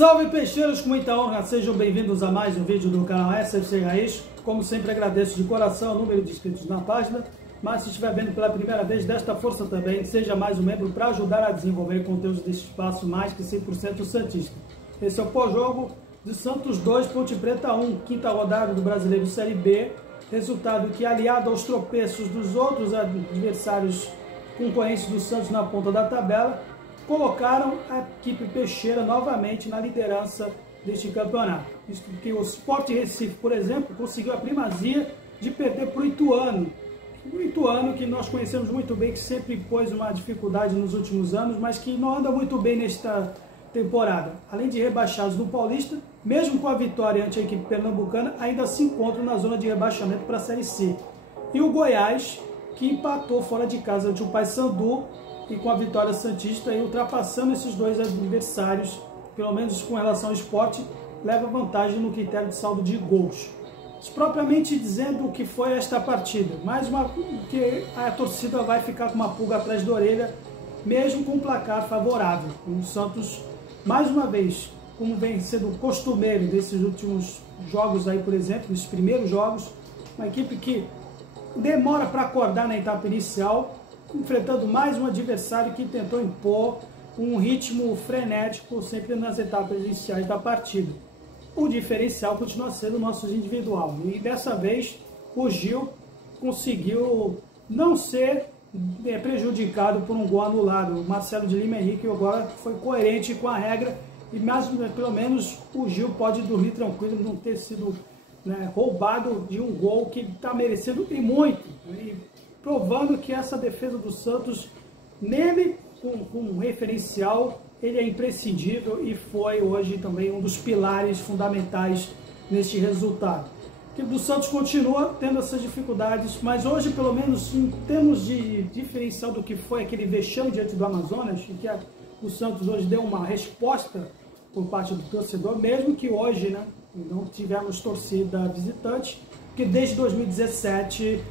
Salve peixeiros, com muita honra, sejam bem-vindos a mais um vídeo do canal SFC Raiz. Como sempre, agradeço de coração o número de inscritos na página, mas se estiver vendo pela primeira vez, desta força também, seja mais um membro para ajudar a desenvolver conteúdos desse espaço mais que 100% santista. Esse é o pós-jogo de Santos 2, Ponte Preta 1, quinta rodada do Brasileiro Série B, resultado que, aliado aos tropeços dos outros adversários concorrentes do Santos na ponta da tabela, colocaram a equipe peixeira novamente na liderança deste campeonato. Isto porque o Sport Recife, por exemplo, conseguiu a primazia de perder para o Ituano. O Ituano, que nós conhecemos muito bem, que sempre pôs uma dificuldade nos últimos anos, mas que não anda muito bem nesta temporada. Além de rebaixados do Paulista, mesmo com a vitória ante a equipe pernambucana, ainda se encontram na zona de rebaixamento para a Série C. E o Goiás, que empatou fora de casa ante o Paysandu, e com a vitória santista, e ultrapassando esses dois adversários, pelo menos com relação ao Sport, leva vantagem no critério de saldo de gols. Propriamente dizendo o que foi esta partida, mais uma que a torcida vai ficar com uma pulga atrás da orelha, mesmo com um placar favorável. O Santos, mais uma vez, como vem sendo costumeiro desses últimos jogos aí, por exemplo, nesses primeiros jogos, uma equipe que demora para acordar na etapa inicial, enfrentando mais um adversário que tentou impor um ritmo frenético sempre nas etapas iniciais da partida. O diferencial continua sendo o nosso individual, e dessa vez o Gil conseguiu não ser prejudicado por um gol anulado. O Marcelo de Lima Henrique agora foi coerente com a regra, e pelo menos o Gil pode dormir tranquilo de não ter sido roubado de um gol que está merecendo e muito, e provando que essa defesa do Santos, nele, com um referencial, ele é imprescindível e foi hoje também um dos pilares fundamentais neste resultado. A equipe do Santos continua tendo essas dificuldades, mas hoje, pelo menos em termos de diferencial do que foi aquele vexame diante do Amazonas, em que o Santos hoje deu uma resposta por parte do torcedor, mesmo que hoje não tivemos torcida visitante, porque desde 2017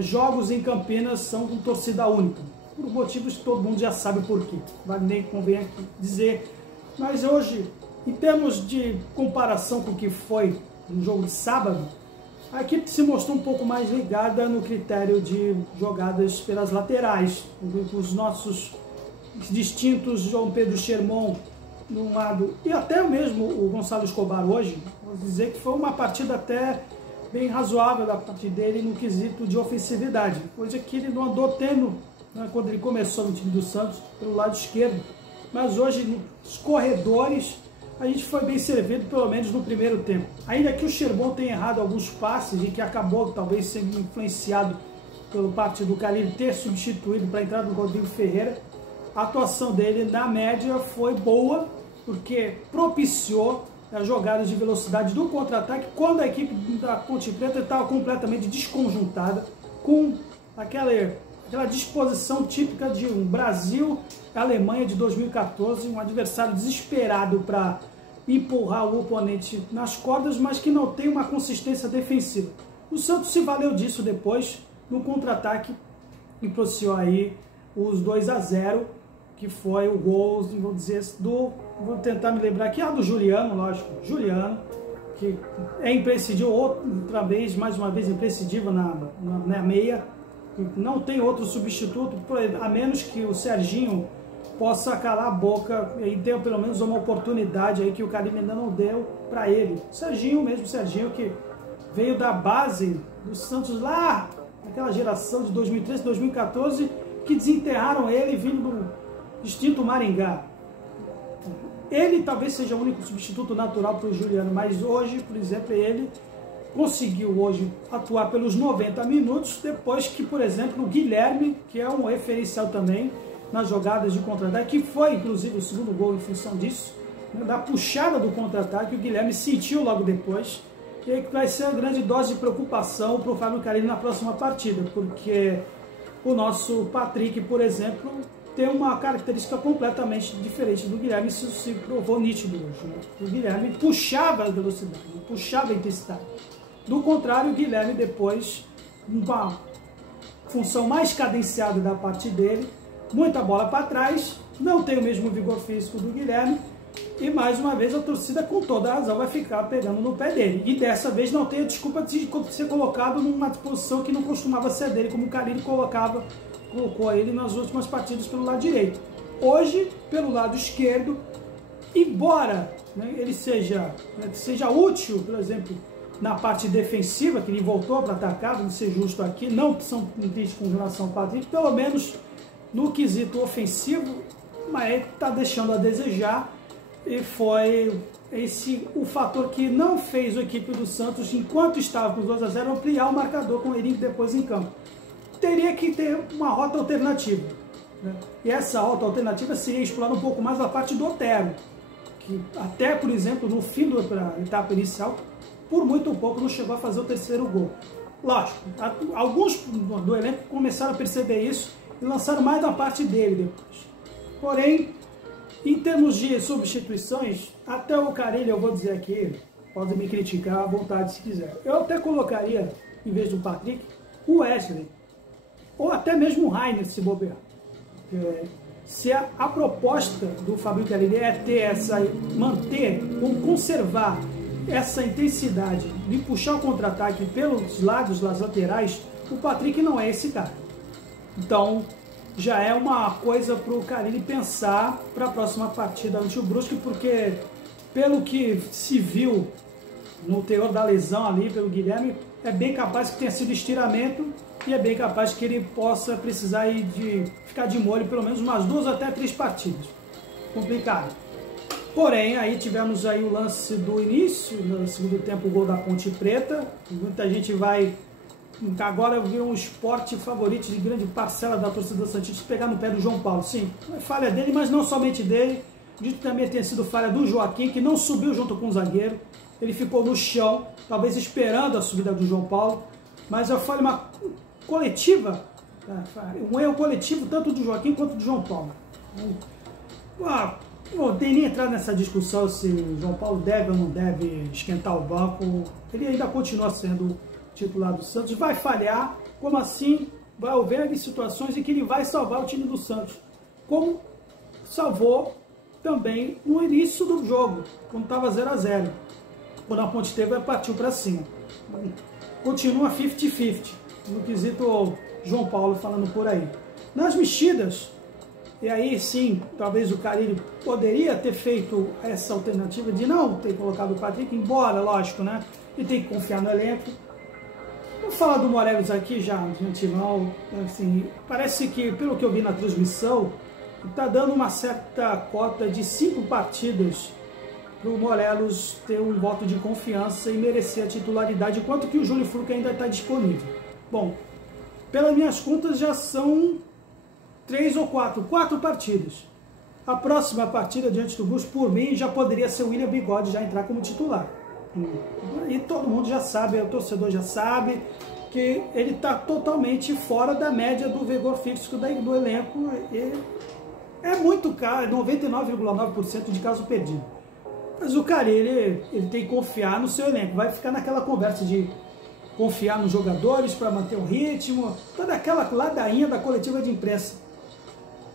jogos em Campinas são com torcida única, por motivos que todo mundo já sabe por quê, vale nem convém aqui dizer. Mas hoje, em termos de comparação com o que foi no jogo de sábado, a equipe se mostrou um pouco mais ligada no critério de jogadas pelas laterais, com os nossos distintos João Pedro Schermon num lado, e até mesmo o Gonçalo Escobar hoje. Vou dizer que foi uma partida até bem razoável da parte dele no quesito de ofensividade, coisa que ele não andou tendo quando ele começou no time do Santos pelo lado esquerdo. Mas hoje, nos corredores, a gente foi bem servido, pelo menos no primeiro tempo. Ainda que o Schermon tenha errado alguns passes e que acabou talvez sendo influenciado pelo parte do Carille ter substituído para a entrada do Rodrigo Ferreira, a atuação dele, na média, foi boa, porque propiciou as jogadas de velocidade do contra-ataque, quando a equipe da Ponte Preta estava completamente desconjuntada, com aquela disposição típica de um Brasil-Alemanha de 2014, um adversário desesperado para empurrar o oponente nas cordas, mas que não tem uma consistência defensiva. O Santos se valeu disso depois, no contra-ataque, e propiciou aí os 2-0, que foi o gol, vou dizer, vou tentar me lembrar aqui, do Juliano, lógico, Juliano, que é imprescindível, outra vez, mais uma vez imprescindível na meia, não tem outro substituto, a menos que o Serginho possa calar a boca e ter pelo menos uma oportunidade aí que o Carille ainda não deu para ele. O Serginho que veio da base do Santos lá, naquela geração de 2013, 2014, que desenterraram ele vindo do extinto Maringá. Ele talvez seja o único substituto natural para o Juliano, mas hoje, por exemplo, ele conseguiu hoje atuar pelos 90 minutos, depois que, por exemplo, o Guilherme, que é um referencial também nas jogadas de contra-ataque, que foi inclusive o segundo gol em função disso, da puxada do contra-ataque, o Guilherme sentiu logo depois, e aí vai ser a grande dose de preocupação para o Fábio Carille na próxima partida, porque o nosso Patrick, por exemplo, tem uma característica completamente diferente do Guilherme, isso se provou nítido hoje. O Guilherme puxava a velocidade, puxava a intensidade. Do contrário, o Guilherme depois, uma função mais cadenciada da parte dele, muita bola para trás, não tem o mesmo vigor físico do Guilherme, E mais uma vez a torcida com toda a razão vai ficar pegando no pé dele. E dessa vez não tem a desculpa de ser colocado numa posição que não costumava ser dele, como o Carille colocou ele nas últimas partidas pelo lado direito. Hoje, pelo lado esquerdo, embora, né, ele seja útil, por exemplo, na parte defensiva, que ele voltou para atacar, vamos ser justo aqui, não que são críticos com relação ao Patrick, pelo menos no quesito ofensivo, mas está deixando a desejar. E foi esse o fator que não fez a equipe do Santos, enquanto estava com os 2-0, ampliar o marcador com o Elinho depois em campo. Teria que ter uma rota alternativa, né? E essa rota alternativa seria explorar um pouco mais a parte do Otero, que até, por exemplo, no fim da etapa inicial, por muito pouco não chegou a fazer o terceiro gol. Lógico, alguns do elenco começaram a perceber isso e lançaram mais da parte dele depois. Porém, em termos de substituições, até o Carille, eu vou dizer aqui, pode me criticar à vontade se quiser. Eu até colocaria, em vez do Patrick, o Wesley, ou até mesmo o Rainer, se bobear. Se a proposta do Fabio Carille é manter ou conservar essa intensidade de puxar o contra-ataque pelos lados, das laterais, o Patrick não é esse cara. Então, já é uma coisa para o Carille pensar para a próxima partida ante o Brusque, porque pelo que se viu no teor da lesão ali pelo Guilherme, é bem capaz que tenha sido estiramento e é bem capaz que ele possa precisar aí de ficar de molho pelo menos umas 2 até 3 partidas. Complicado. Porém, aí tivemos aí o lance do início, no segundo tempo, o gol da Ponte Preta. Muita gente vai... Agora viu um esporte favorito de grande parcela da torcida santista pegar no pé do João Paulo. Sim, é falha dele, mas não somente dele. Dito também tem sido falha do Joaquim, que não subiu junto com o zagueiro. Ele ficou no chão, talvez esperando a subida do João Paulo. Mas a falha coletiva, um erro coletivo tanto do Joaquim quanto do João Paulo. Não tem nem entrar nessa discussão se o João Paulo deve ou não deve esquentar o banco. Ele ainda continua sendo titular do Santos, vai falhar, como assim vai haver situações em que ele vai salvar o time do Santos, como salvou também no início do jogo, quando estava 0-0, quando a Ponte Preta partiu para cima. Continua 50-50, no quesito João Paulo falando por aí. Nas mexidas, e aí sim, talvez o Carille poderia ter feito essa alternativa de não ter colocado o Patrick, embora, lógico, né, ele tem que confiar no elenco. Vou falar do Morelos aqui já, de antemão, assim, parece que, pelo que eu vi na transmissão, está dando uma certa cota de 5 partidas para o Morelos ter um voto de confiança e merecer a titularidade, enquanto que o Júlio Furque ainda está disponível. Bom, pelas minhas contas já são 3 ou 4 partidas. A próxima partida diante do Brusque, por mim, já poderia ser o William Bigode já entrar como titular. E todo mundo já sabe, o torcedor já sabe que ele está totalmente fora da média do vigor físico do elenco. E é muito caro, 99,9% de caso perdido. Mas o Carille, ele tem que confiar no seu elenco. Vai ficar naquela conversa de confiar nos jogadores para manter o ritmo, toda aquela ladainha da coletiva de imprensa.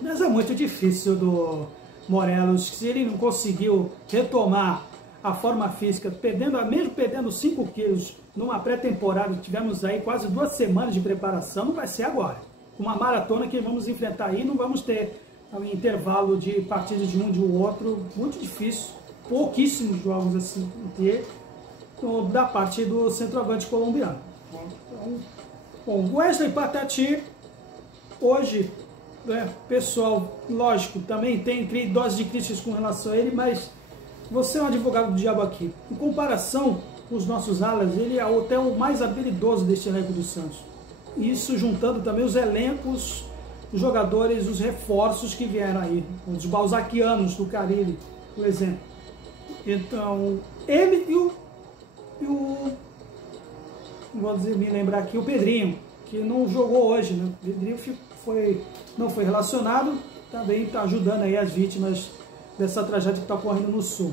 Mas é muito difícil do Morelos, se ele não conseguiu retomar a forma física, mesmo perdendo 5 quilos numa pré-temporada, tivemos aí quase 2 semanas de preparação, não vai ser agora. Uma maratona que vamos enfrentar aí, não vamos ter um intervalo de partidas de um de outro, muito difícil, pouquíssimos jogos assim ter da parte do centroavante colombiano. Bom, o Wesley Patati, hoje, né, pessoal, lógico, também tem doses de críticas com relação a ele, mas você é um advogado do diabo aqui. Em comparação com os nossos alas, ele é até o mais habilidoso deste elenco do Santos. Isso juntando também os elencos, os jogadores, os reforços que vieram aí, os balzaquianos do Carille, por exemplo. Então, ele e o vou me lembrar aqui, o Pedrinho, que não jogou hoje, né? O Pedrinho não foi relacionado, também está ajudando aí as vítimas dessa tragédia que está ocorrendo no Sul.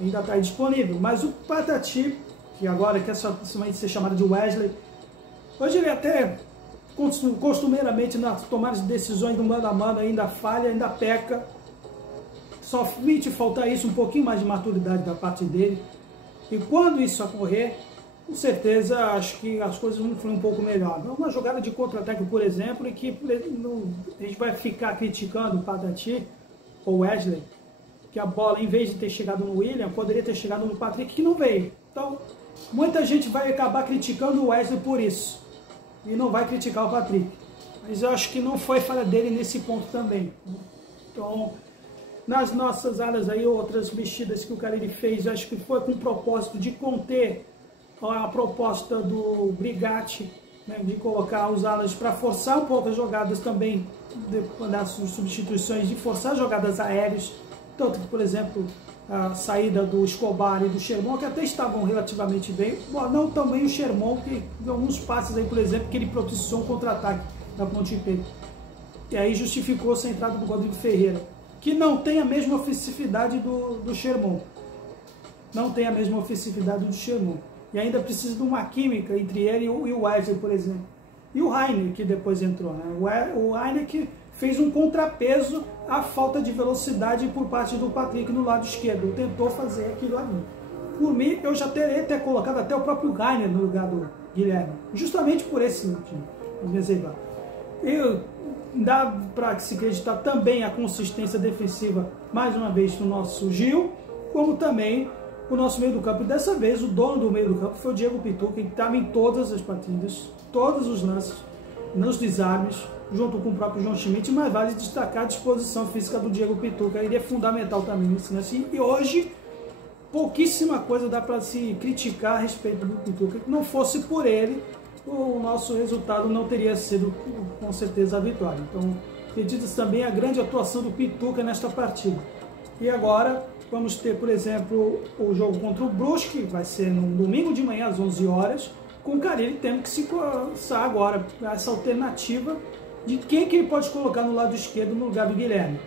Ainda está disponível, mas o Patati, que agora quer ser chamado de Wesley, hoje ele até costumeiramente nas tomadas de decisões do mano a mano ainda falha, ainda peca. Somente falta isso, um pouquinho mais de maturidade da parte dele. E quando isso ocorrer, com certeza acho que as coisas vão fluir um pouco melhor. Uma jogada de contra-ataque, por exemplo, e que a gente vai ficar criticando o Patati ou Wesley, que a bola, em vez de ter chegado no William, poderia ter chegado no Patrick, que não veio. Então, muita gente vai acabar criticando o Wesley por isso. E não vai criticar o Patrick. Mas eu acho que não foi falha dele nesse ponto também. Então, nas nossas áreas aí, outras mexidas que o Carille fez, acho que foi com o propósito de conter a proposta do Brigatti, né, de colocar os alas para forçar um pouco as jogadas também, das substituições, de forçar jogadas aéreas. Tanto que, por exemplo, a saída do Escobar e do Sherman, que até estavam relativamente bem, não também o Sherman, que deu alguns passes aí, por exemplo, que ele propiciou um contra-ataque da Ponte Preta. E aí justificou-se a entrada do Rodrigo Ferreira, que não tem a mesma ofensividade do Sherman. Não tem a mesma ofensividade do Sherman. E ainda precisa de uma química entre ele e o Wesley, por exemplo. E o Heine, que depois entrou. Né? O Heine que fez um contrapeso à falta de velocidade por parte do Patrick no lado esquerdo. Tentou fazer aquilo ali. Por mim, eu já teria até colocado até o próprio Heine no lugar do Guilherme. Justamente por esse motivo. Dá para se acreditar também a consistência defensiva, mais uma vez, do nosso Gil, como também o nosso meio do campo. E dessa vez, o dono do meio do campo foi o Diego Pituca, que estava em todas as partidas, todos os lances, nos desarmes, junto com o próprio João Schmidt, mas vale destacar a disposição física do Diego Pituca. Ele é fundamental também nesse lance. E hoje, pouquíssima coisa dá para se criticar a respeito do Pituca. Que não fosse por ele, o nosso resultado não teria sido, com certeza, a vitória. Então, acredito também a grande atuação do Pituca nesta partida. E agora, vamos ter, por exemplo, o jogo contra o Brusque, vai ser no domingo de manhã, às 11 horas, com o Carille tendo que se coçar agora essa alternativa de quem que ele pode colocar no lado esquerdo no lugar do Guilherme.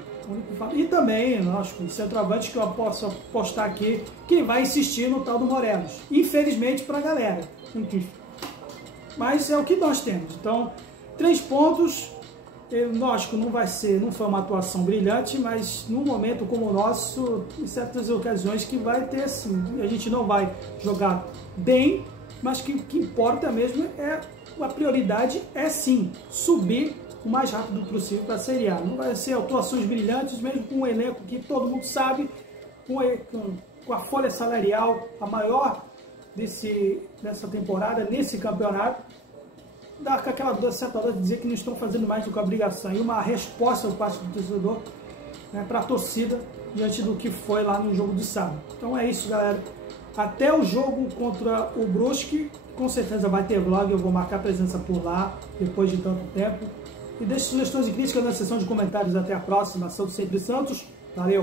E também, o centroavante que eu posso apostar aqui, que vai insistir no tal do Morelos. Infelizmente para a galera. Mas é o que nós temos. Então, 3 pontos. Lógico, não foi uma atuação brilhante, mas num momento como o nosso, em certas ocasiões que vai ter assim. A gente não vai jogar bem, mas que o que importa mesmo a prioridade é sim subir o mais rápido possível para a Série A. Não vai ser atuações brilhantes, mesmo com um elenco que todo mundo sabe, com a folha salarial a maior dessa temporada, nesse campeonato, dá aquela certa hora de dizer que não estão fazendo mais do que a obrigação. E uma resposta por parte do torcedor, né, para a torcida diante do que foi lá no jogo de sábado. Então é isso, galera. Até o jogo contra o Brusque, com certeza vai ter vlog, eu vou marcar presença por lá, depois de tanto tempo. E deixe sugestões e críticas na seção de comentários. Até a próxima. Sou sempre Santos. Valeu!